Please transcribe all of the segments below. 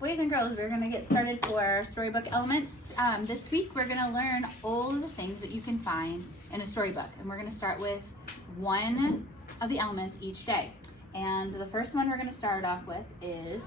boys and girls, we're going to get started for Storybook Elements. This week we're going to learn all of the things that you can find in a storybook. And we're going to start with one of the elements each day. And the first one we're going to start off with is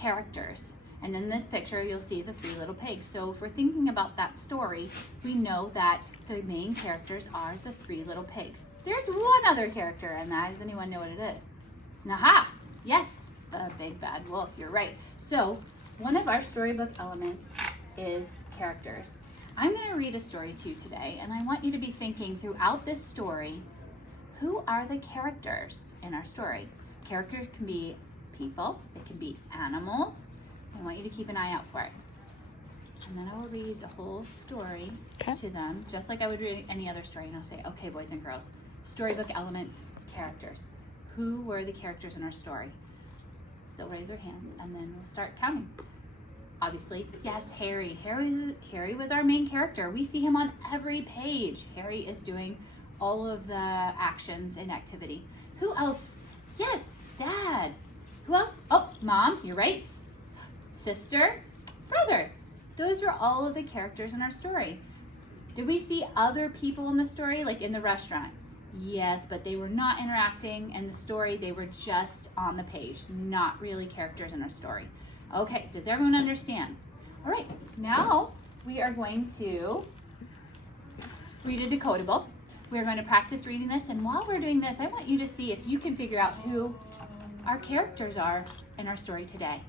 characters. And in this picture you'll see the three little pigs. So if we're thinking about that story, we know that the main characters are the three little pigs. There's one other character, and that, does anyone know what it is? Aha! Yes, the big bad wolf, you're right. So one of our storybook elements is characters. I'm going to read a story to you today, and I want you to be thinking throughout this story, who are the characters in our story? Characters can be people, it can be animals. I want you to keep an eye out for it. And then I will read the whole story to them, just like I would read any other story, and I'll say, okay, boys and girls, storybook elements, characters. Who were the characters in our story? They'll raise their hands, and then we'll start counting. Obviously, yes, Harry. Harry was our main character. We see him on every page. Harry is doing all of the actions and activity. Who else? Yes, Dad. Who else? Oh, Mom, you're right. Sister, brother. Those are all of the characters in our story. Did we see other people in the story, like in the restaurant? Yes, but they were not interacting in the story. They were just on the page, not really characters in our story. Okay, does everyone understand? All right, now we are going to read a decodable. We're going to practice reading this, and while we're doing this, I want you to see if you can figure out who our characters are in our story today.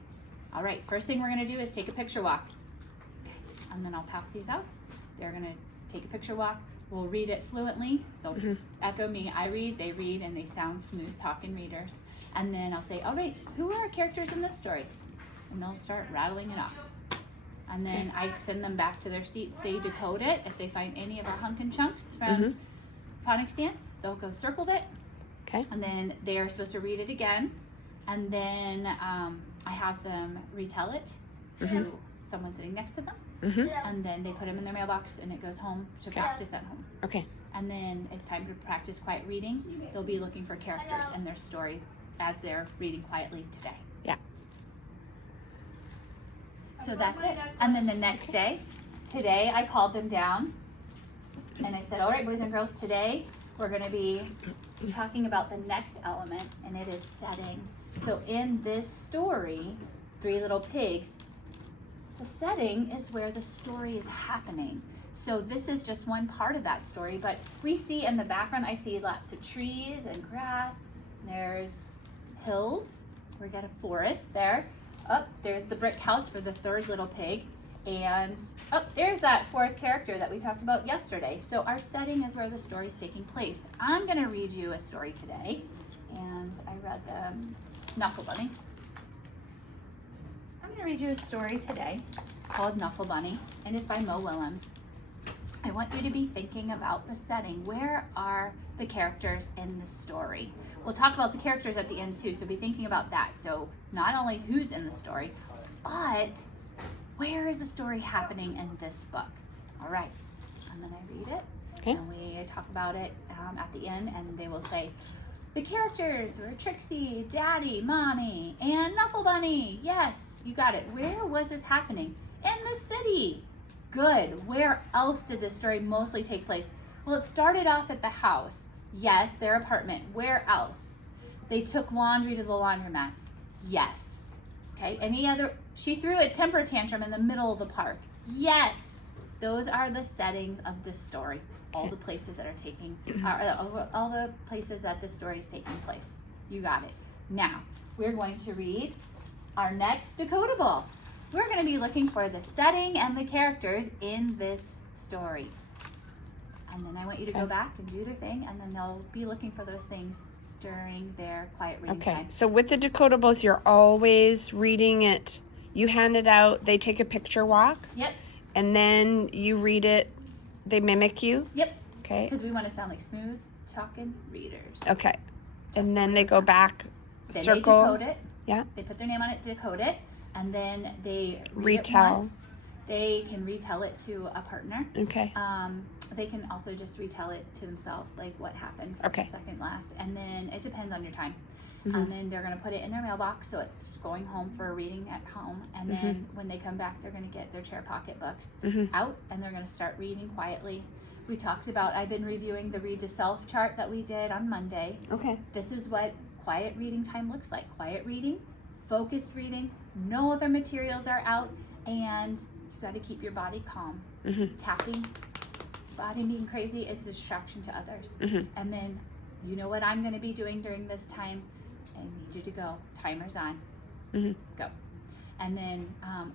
All right, first thing we're going to do is take a picture walk. And then I'll pass these out. They're going to take a picture walk. We'll read it fluently. They'll echo me. I read, they read, and they sound smooth talking readers. And then I'll say, all right, who are our characters in this story? And they'll start rattling it off. And then I send them back to their seats. They decode it. If they find any of our hunk and chunks from phonics stance, they'll go circled it. Okay. And then they are supposed to read it again. And then I have them retell it to someone sitting next to them. And then they put them in their mailbox, and it goes home to practice at home. Okay. And then it's time to practice quiet reading. They'll be looking for characters in their story as they're reading quietly today. Yeah. So that's it. And then the next day, today I called them down and I said, all right, boys and girls, today we're going to be talking about the next element, and it is setting. So in this story, Three Little Pigs, the setting is where the story is happening. So this is just one part of that story, but we see in the background, I see lots of trees and grass. There's hills. We got a forest there. Up there's the brick house for the third little pig. And there's that fourth character that we talked about yesterday. So our setting is where the story is taking place. I'm going to read you a story today. And I read the Knuckle Bunny. I'm going to read you a story today called Knuckle Bunny, and it's by Mo Willems. I want you to be thinking about the setting. Where are the characters in the story? We'll talk about the characters at the end too, so be thinking about that. So not only who's in the story, but where is the story happening in this book? All right, and then I read it, and we talk about it at the end, and they will say, the characters were Trixie, Daddy, Mommy, and Knuckle Bunny. Yes, you got it. Where was this happening? In the city. Good. Where else did this story mostly take place? Well, it started off at the house. Yes, their apartment. Where else? They took laundry to the laundromat. Yes. Okay, any other? She threw a temper tantrum in the middle of the park. Yes. Those are the settings of this story. All the places that are taking, all the places that this story is taking place. You got it. Now, we're going to read our next decodable. We're going to be looking for the setting and the characters in this story. And then I want you to go back and do their thing, and then they'll be looking for those things during their quiet reading time. So with the decodables, you're always reading it. You hand it out. They take a picture walk. Yep. And then you read it. They mimic you? Yep. Okay. Because we want to sound like smooth talking readers. Okay. And then they go back, then circle. They decode it. Yeah. They put their name on it, decode it, and then they retell. It once. They can retell it to a partner. Okay. They can also just retell it to themselves, like what happened first, second, last, and then it depends on your time. and then they're going to put it in their mailbox, so it's going home for reading at home. And then when they come back, they're going to get their chair pocket books out, and they're going to start reading quietly. We talked about, I've been reviewing the Read to Self chart that we did on Monday. Okay. This is what quiet reading time looks like. Quiet reading, focused reading, no other materials are out, and you got to keep your body calm. Tapping, body being crazy is a distraction to others. And then, you know what I'm going to be doing during this time? I need you to go. Timer's on. Go. And then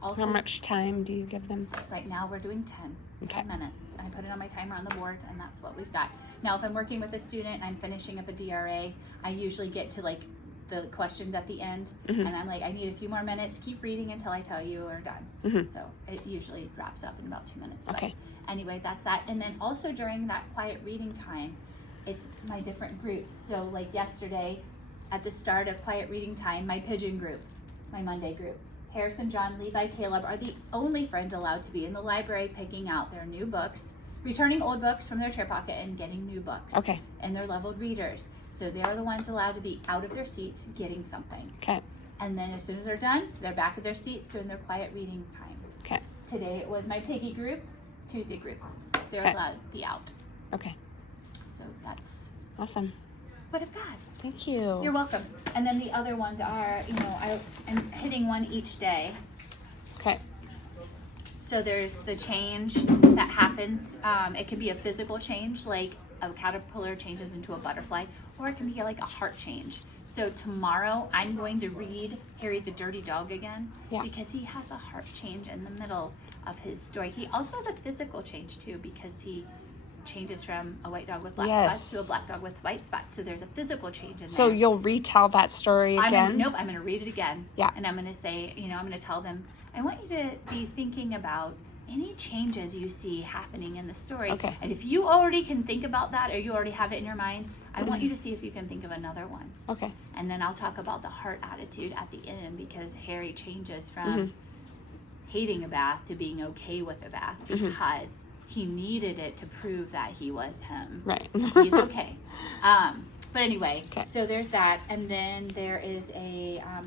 also, how much time do you give them? Right now we're doing 10 minutes. I put it on my timer on the board, and that's what we've got. Now, if I'm working with a student and I'm finishing up a DRA, I usually get to like the questions at the end, and I'm like, I need a few more minutes. Keep reading until I tell you we're done. So it usually wraps up in about 2 minutes. Okay. But anyway, that's that. And then also during that quiet reading time, it's my different groups. So like yesterday, at the start of quiet reading time, my pigeon group, my Monday group, Harrison, John, Levi, Caleb are the only friends allowed to be in the library picking out their new books, returning old books from their chair pocket, and getting new books. Okay. And they're leveled readers. So they are the ones allowed to be out of their seats getting something. Okay. And then as soon as they're done, they're back at their seats doing their quiet reading time. Okay. Today it was my piggy group, Tuesday group. They're allowed to be out. Okay. So that's Awesome. what I've got. Thank you. You're welcome. And then the other ones are, I'm hitting one each day. Okay. So there's the change that happens. It can be a physical change, like a caterpillar changes into a butterfly, or it can be like a heart change. So tomorrow I'm going to read Harry the Dirty Dog again, because he has a heart change in the middle of his story. He also has a physical change too, because he changes from a white dog with black spots to a black dog with white spots. So there's a physical change in there. So you'll retell that story again? Nope, I'm going to read it again. Yeah. And I'm going to say, I'm going to tell them, I want you to be thinking about any changes you see happening in the story. Okay. And if you already can think about that, or you already have it in your mind, I want you to see if you can think of another one. Okay. And then I'll talk about the heart attitude at the end, because Harry changes from hating a bath to being okay with a bath, because he needed it to prove that he was him. Right. He's okay. But anyway, so there's that. And then there is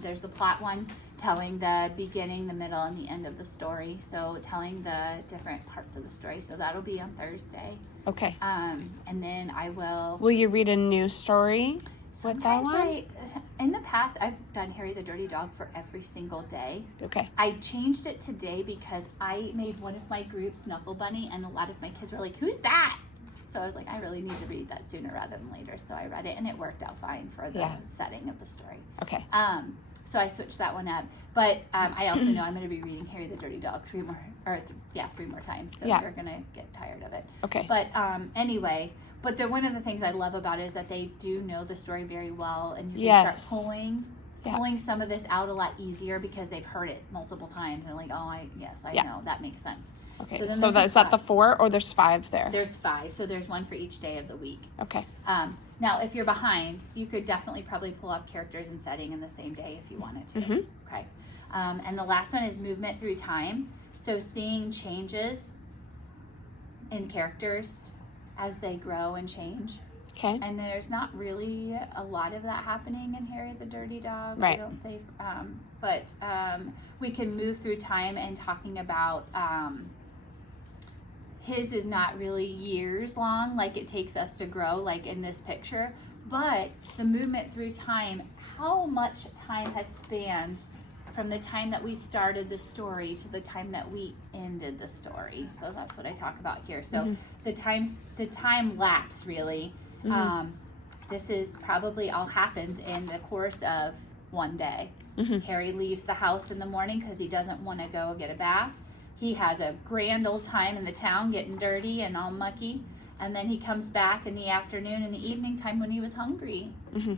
there's the plot one, telling the beginning, the middle, and the end of the story. So telling the different parts of the story. So that'll be on Thursday. Okay. And then I will... Will you read a new story with that one? In the past, I've done Harry the Dirty Dog for every single day. Okay. I changed it today because I made one of my groups Snuffle Bunny, and a lot of my kids were like, who's that? So I was like, I really need to read that sooner rather than later. So I read it, and it worked out fine for the setting of the story. Okay. So I switched that one up. But I also know I'm going to be reading Harry the Dirty Dog three more times. So you're going to get tired of it. Okay. But anyway, one of the things I love about it is that they do know the story very well, and you can start pulling some of this out a lot easier because they've heard it multiple times and like, I know, that makes sense. Okay, so is that the 4, or there's 5 there? There's 5, so there's one for each day of the week. Okay. Now, if you're behind, you could definitely probably pull off characters and setting in the same day if you wanted to. Okay. And the last one is movement through time. So seeing changes in characters as they grow and change. Okay. And there's not really a lot of that happening in Harry the Dirty Dog. Right. I don't say, but we can move through time and talking about his is not really years long, like it takes us to grow, like in this picture, but the movement through time, how much time has spanned from the time that we started the story to the time that we ended the story. So that's what I talk about here. So the time lapse really. This is probably all happens in the course of one day. Harry leaves the house in the morning because he doesn't want to go get a bath. He has a grand old time in the town getting dirty and all mucky. And then he comes back in the afternoon and the evening time when he was hungry.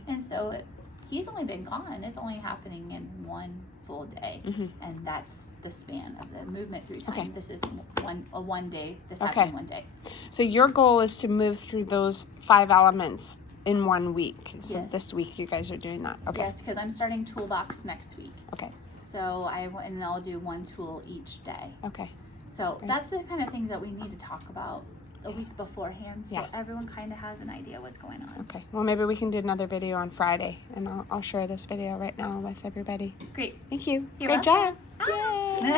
And so he's only been gone. It's only happening in one full day. And that's the span of the movement through time. Okay. This is one day. This happened one day. So your goal is to move through those 5 elements in 1 week. So this week you guys are doing that. Okay. Yes, because I'm starting Toolbox next week. Okay. So I'll do one tool each day. Okay. So that's the kind of things that we need to talk about a week beforehand, so Yeah. everyone kind of has an idea what's going on. Okay. Well, maybe we can do another video on Friday, and I'll share this video right now with everybody. Great. Thank you. You're Great job. welcome. Yay.